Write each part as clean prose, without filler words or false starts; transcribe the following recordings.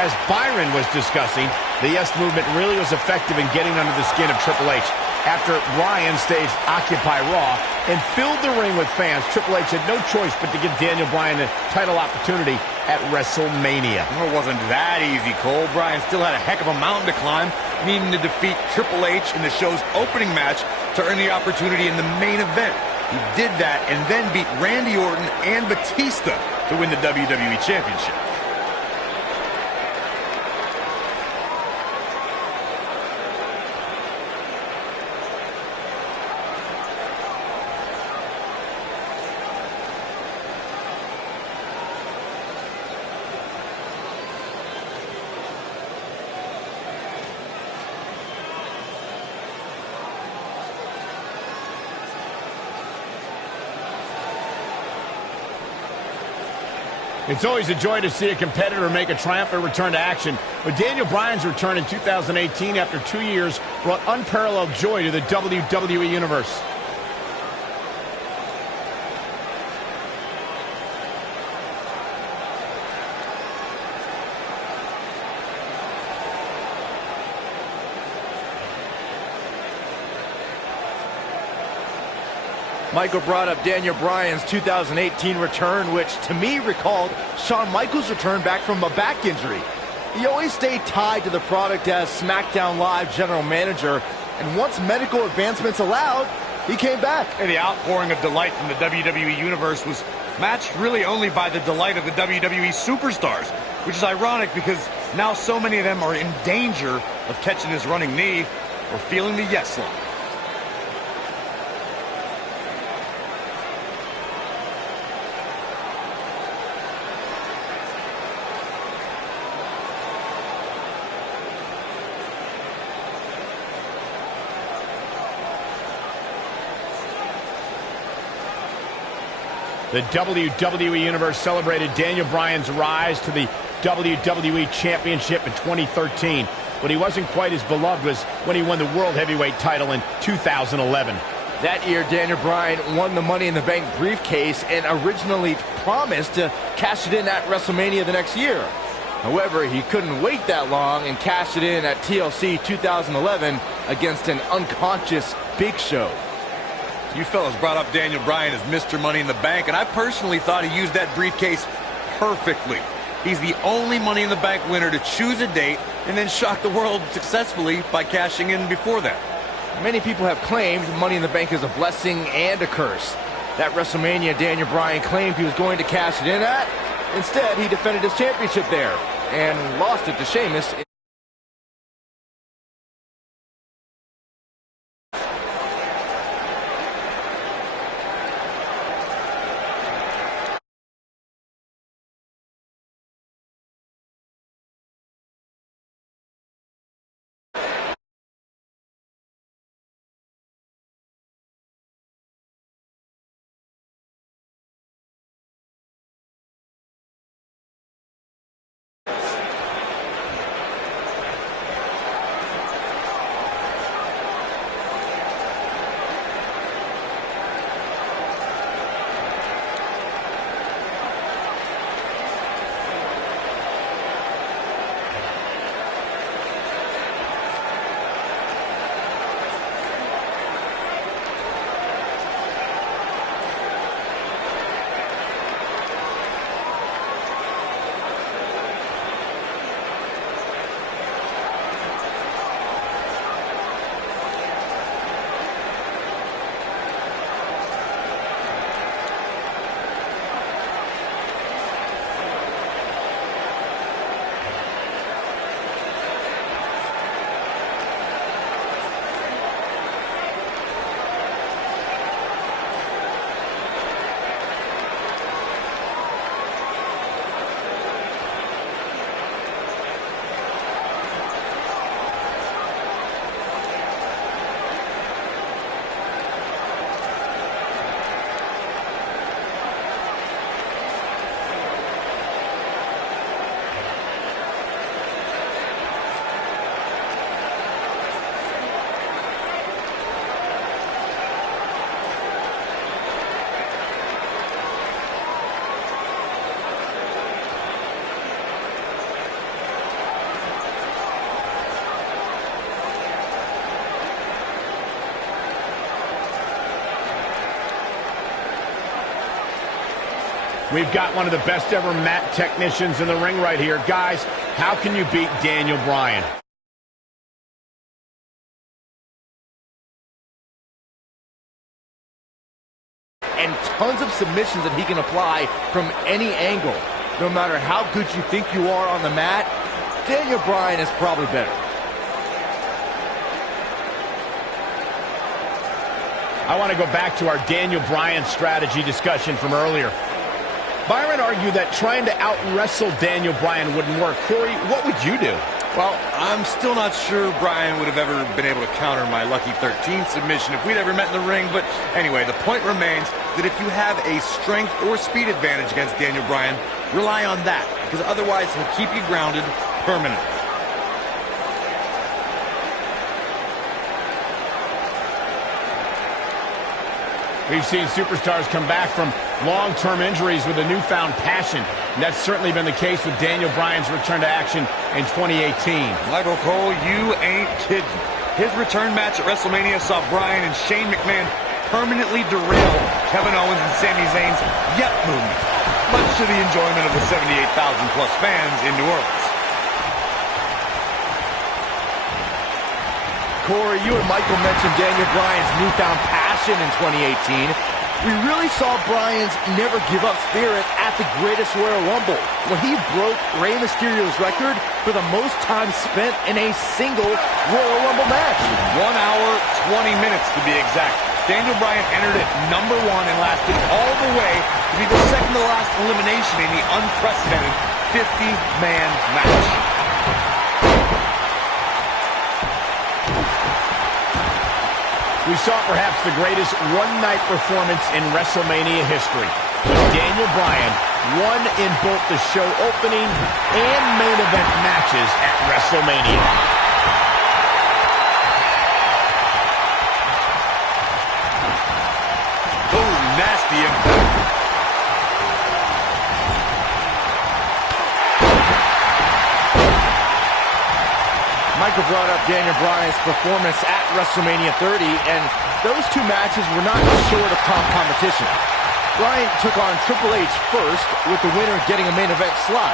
As Byron was discussing, the Yes Movement really was effective in getting under the skin of Triple H. After Bryan staged Occupy Raw and filled the ring with fans, Triple H had no choice but to give Daniel Bryan a title opportunity at WrestleMania. Well, it wasn't that easy, Cole. Bryan still had a heck of a mountain to climb, needing to defeat Triple H in the show's opening match to earn the opportunity in the main event. He did that and then beat Randy Orton and Batista to win the WWE Championship. It's always a joy to see a competitor make a triumphant return to action, but Daniel Bryan's return in 2018 after 2 years brought unparalleled joy to the WWE Universe. Michael brought up Daniel Bryan's 2018 return, which to me recalled Shawn Michaels' return back from a back injury. He always stayed tied to the product as SmackDown Live general manager, and once medical advancements allowed, he came back. And the outpouring of delight from the WWE Universe was matched really only by the delight of the WWE superstars, which is ironic because now so many of them are in danger of catching his running knee or feeling the yes lock. The WWE Universe celebrated Daniel Bryan's rise to the WWE Championship in 2013, but he wasn't quite as beloved as when he won the World Heavyweight title in 2011. That year, Daniel Bryan won the Money in the Bank briefcase and originally promised to cash it in at WrestleMania the next year. However, he couldn't wait that long and cashed it in at TLC 2011 against an unconscious Big Show. You fellas brought up Daniel Bryan as Mr. Money in the Bank, and I personally thought he used that briefcase perfectly. He's the only Money in the Bank winner to choose a date and then shock the world successfully by cashing in before that. Many people have claimed Money in the Bank is a blessing and a curse. That WrestleMania Daniel Bryan claimed he was going to cash it in at. Instead, he defended his championship there and lost it to Sheamus. We've got one of the best ever mat technicians in the ring right here. Guys, how can you beat Daniel Bryan? And tons of submissions that he can apply from any angle. No matter how good you think you are on the mat, Daniel Bryan is probably better. I want to go back to our Daniel Bryan strategy discussion from earlier. Byron argued that trying to out-wrestle Daniel Bryan wouldn't work. Corey, what would you do? Well, I'm still not sure Bryan would have ever been able to counter my lucky 13 submission if we'd ever met in the ring. But anyway, the point remains that if you have a strength or speed advantage against Daniel Bryan, rely on that, because otherwise he'll keep you grounded permanently. We've seen superstars come back from long-term injuries with a newfound passion. And that's certainly been the case with Daniel Bryan's return to action in 2018. Michael Cole, you ain't kidding. His return match at WrestleMania saw Bryan and Shane McMahon permanently derail Kevin Owens and Sami Zayn's Yep movement, much to the enjoyment of the 78,000-plus fans in New Orleans. Corey, you and Michael mentioned Daniel Bryan's newfound passion in 2018. We really saw Bryan's never-give-up spirit at the Greatest Royal Rumble, when he broke Rey Mysterio's record for the most time spent in a single Royal Rumble match. 1 hour, 20 minutes to be exact. Daniel Bryan entered at #1 and lasted all the way to be the second-to-last elimination in the unprecedented 50-man match. We saw perhaps the greatest one-night performance in WrestleMania history. Daniel Bryan won in both the show opening and main event matches at WrestleMania. Oh, nasty impact. Michael brought up Daniel Bryan's performance at WrestleMania 30, and those two matches were not short of top competition. Bryan took on Triple H first, with the winner getting a main event slot.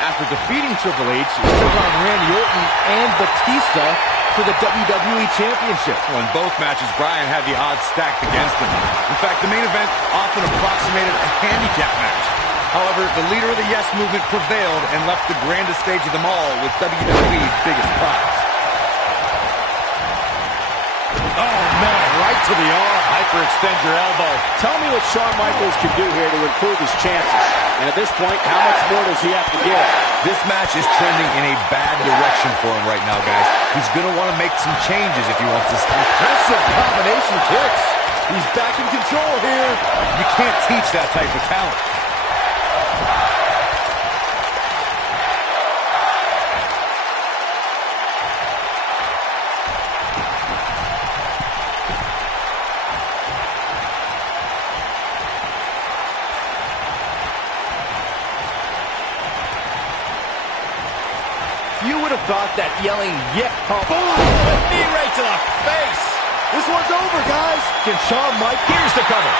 After defeating Triple H, he took on Randy Orton and Batista for the WWE Championship. Well, in both matches, Bryan had the odds stacked against him. In fact, the main event often approximated a handicap match. However, the leader of the Yes Movement prevailed and left the grandest stage of them all with WWE's biggest prize. Oh, man, right to the arm. Hyperextend your elbow. Tell me what Shawn Michaels can do here to improve his chances. And at this point, how much more does he have to give? This match is trending in a bad direction for him right now, guys. He's going to want to make some changes if he wants to stay. Impressive combination kicks. He's back in control here. You can't teach that type of talent. You would have thought that yelling, yeah, boom, knee right to the face. This one's over, guys. Can Shawn Michaels? Here's the cover.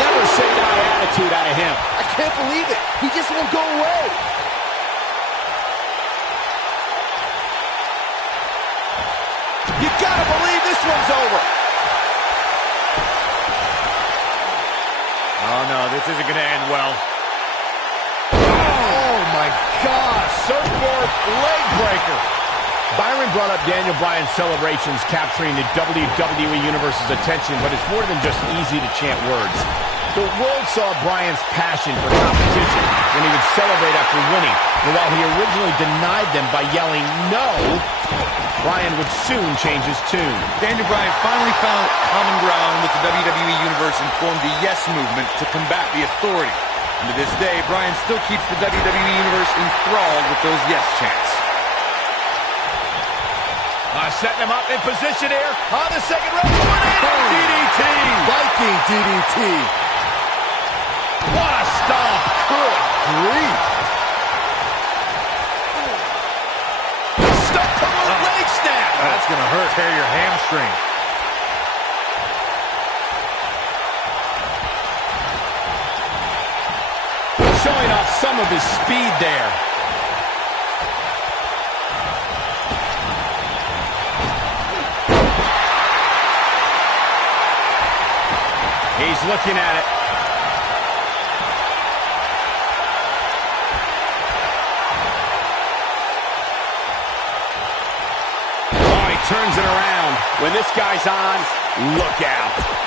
Never say that attitude out of him. I can't believe it. He just won't go away. You gotta believe this one's over. Oh, no, this isn't going to end well. Oh, my gosh. Surfboard leg breaker. Byron brought up Daniel Bryan's celebrations capturing the WWE Universe's attention, but it's more than just easy to chant words. The world saw Bryan's passion for competition when he would celebrate after winning. And while he originally denied them by yelling no, Bryan would soon change his tune. Daniel Bryan finally found common ground with the WWE Universe and formed the Yes Movement to combat the Authority. And to this day, Bryan still keeps the WWE Universe enthralled with those yes chants. Setting him up in position here on the second rope. DDT! Viking DDT. What a stomp! Good grief. Stuck to the leg snap! That's going to hurt. Tear your hamstring. showing off some of his speed there. He's looking at it. Oh, he turns it around. When this guy's on, look out.